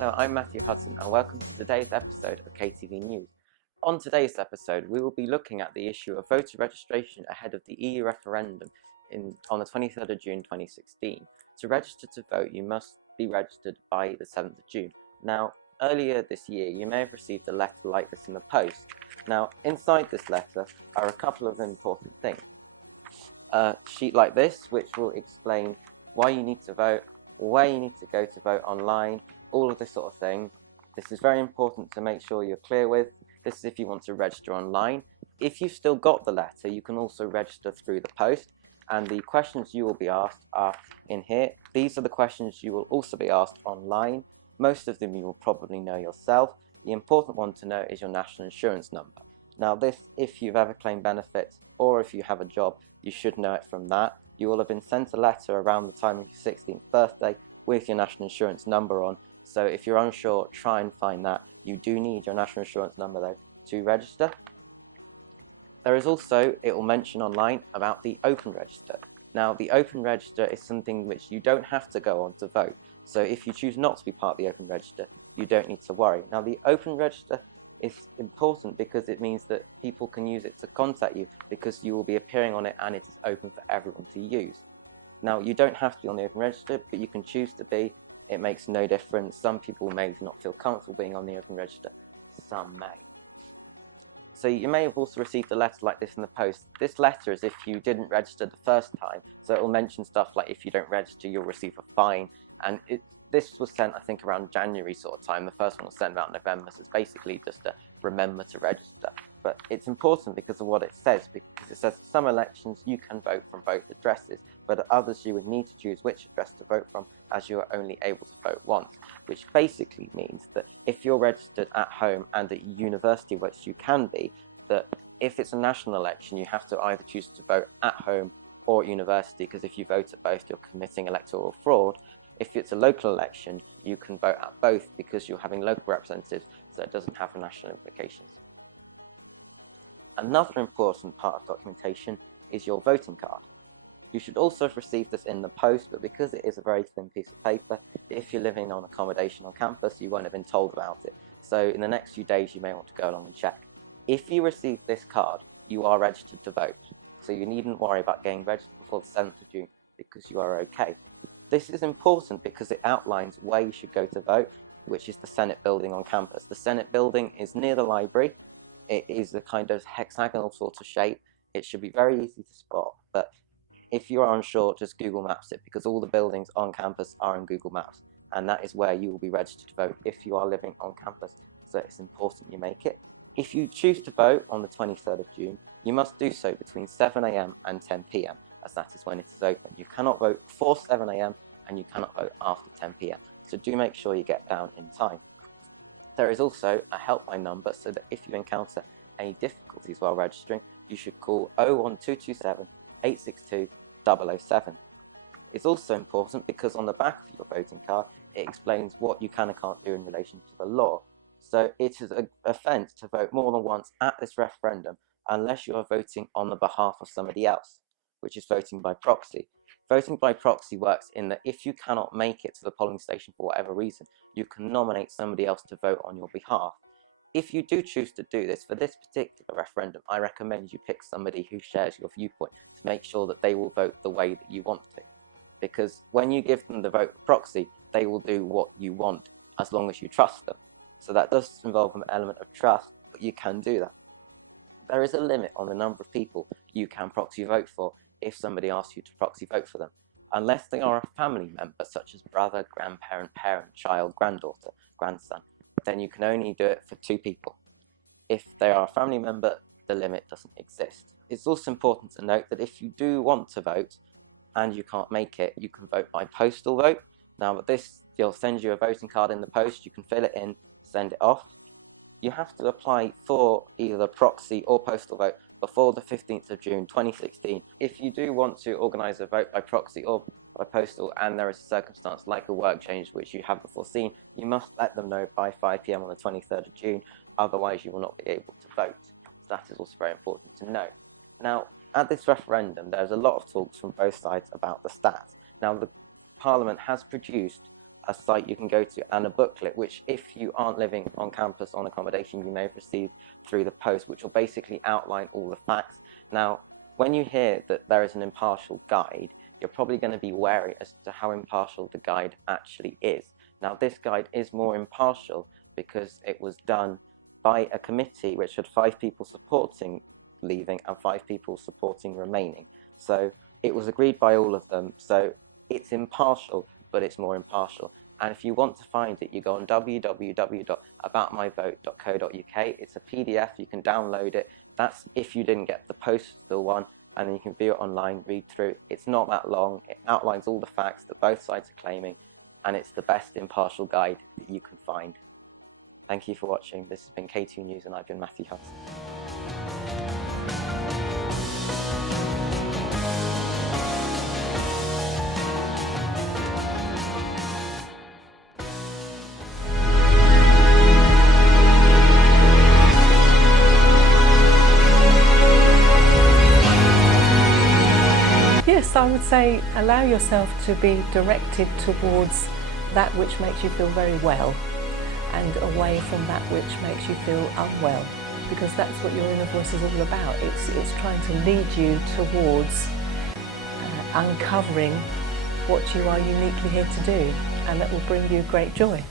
Hello, I'm Matthew Hudson and welcome to today's episode of KTV News. On today's episode, we will be looking at the issue of voter registration ahead of the EU referendum on the 23rd of June 2016. To register to vote, you must be registered by the 7th of June. Now, earlier this year, you may have received a letter like this in the post. Now, inside this letter are a couple of important things. A sheet like this, which will explain why you need to vote, where you need to go to vote online, all of this sort of thing. This is very important to make sure you're clear with. This is if you want to register online. If you've still got the letter, you can also register through the post, and the questions you will be asked are in here. These are the questions you will also be asked online. Most of them you will probably know yourself. The important one to know is your national insurance number. Now this, if you've ever claimed benefits or if you have a job, you should know it from that. You will have been sent a letter around the time of your 16th birthday with your national insurance number on. So if you're unsure, try and find that. You do need your national insurance number though to register. There is also, it will mention online about the open register. Now the open register is something which you don't have to go on to vote. So if you choose not to be part of the open register, you don't need to worry. Now the open register is important because it means that people can use it to contact you because you will be appearing on it and it is open for everyone to use. Now you don't have to be on the open register, but you can choose to be. It makes no difference. Some people may not feel comfortable being on the open register, some may. So you may have also received a letter like this in the post. This letter is if you didn't register the first time, so it will mention stuff like if you don't register you'll receive a fine, and this was sent I think around January sort of time. The first one was sent about November, so it's basically just a remember to register. But it's important because of what it says, because it says that some elections you can vote from both addresses, but at others you would need to choose which address to vote from as you are only able to vote once, which basically means that if you're registered at home and at university, which you can be, that if it's a national election you have to either choose to vote at home or at university, because if you vote at both you're committing electoral fraud. If it's a local election, you can vote at both because you're having local representatives, so it doesn't have national implications. Another important part of documentation is your voting card. You should also have received this in the post, but because it is a very thin piece of paper, if you're living on accommodation on campus, you won't have been told about it. So in the next few days, you may want to go along and check. If you receive this card, you are registered to vote. So you needn't worry about getting registered before the 7th of June because you are okay. This is important because it outlines where you should go to vote, which is the Senate building on campus. The Senate building is near the library. It is a kind of hexagonal sort of shape. It should be very easy to spot, but if you are unsure, just Google Maps it, because all the buildings on campus are in Google Maps, and that is where you will be registered to vote if you are living on campus, so it's important you make it. If you choose to vote on the 23rd of June, you must do so between 7 AM and 10 PM, as that is when it is open. You cannot vote before 7 AM and you cannot vote after 10 PM, so do make sure you get down in time. There is also a helpline number so that if you encounter any difficulties while registering, you should call 01227 862 007. It's also important because on the back of your voting card, it explains what you can and can't do in relation to the law. So it is an offence to vote more than once at this referendum unless you are voting on the behalf of somebody else, which is voting by proxy. Voting by proxy works in that if you cannot make it to the polling station for whatever reason, you can nominate somebody else to vote on your behalf. If you do choose to do this for this particular referendum, I recommend you pick somebody who shares your viewpoint to make sure that they will vote the way that you want to. Because when you give them the vote by proxy, they will do what you want as long as you trust them. So that does involve an element of trust, but you can do that. There is a limit on the number of people you can proxy vote for if somebody asks you to proxy vote for them, unless they are a family member such as brother, grandparent, parent, child, granddaughter, grandson. Then you can only do it for 2 people. If they are a family member, the limit doesn't exist. It's also important to note that if you do want to vote and you can't make it, you can vote by postal vote. Now with this, they'll send you a voting card in the post, you can fill it in, send it off. You have to apply for either proxy or postal vote before the 15th of June 2016. If you do want to organise a vote by proxy or by postal and there is a circumstance like a work change which you haven't foreseen, you must let them know by 5 PM on the 23rd of June, otherwise you will not be able to vote. So that is also very important to note. Now, at this referendum, there's a lot of talks from both sides about the stats. Now, the Parliament has produced a site you can go to and a booklet, which if you aren't living on campus on accommodation, you may have received through the post, which will basically outline all the facts. Now, when you hear that there is an impartial guide, you're probably going to be wary as to how impartial the guide actually is. Now, this guide is more impartial because it was done by a committee which had 5 people supporting leaving and 5 people supporting remaining. So it was agreed by all of them. So it's impartial, but it's more impartial. And if you want to find it, you go on www.aboutmyvote.co.uk. It's a PDF, you can download it. That's if you didn't get the postal one, and then you can view it online, read through. It's not that long. It outlines all the facts that both sides are claiming, and it's the best impartial guide that you can find. Thank you for watching. This has been K2 News, and I've been Matthew Hudson. Yes, I would say allow yourself to be directed towards that which makes you feel very well and away from that which makes you feel unwell, because that's what your inner voice is all about. It's trying to lead you towards uncovering what you are uniquely here to do, and that will bring you great joy.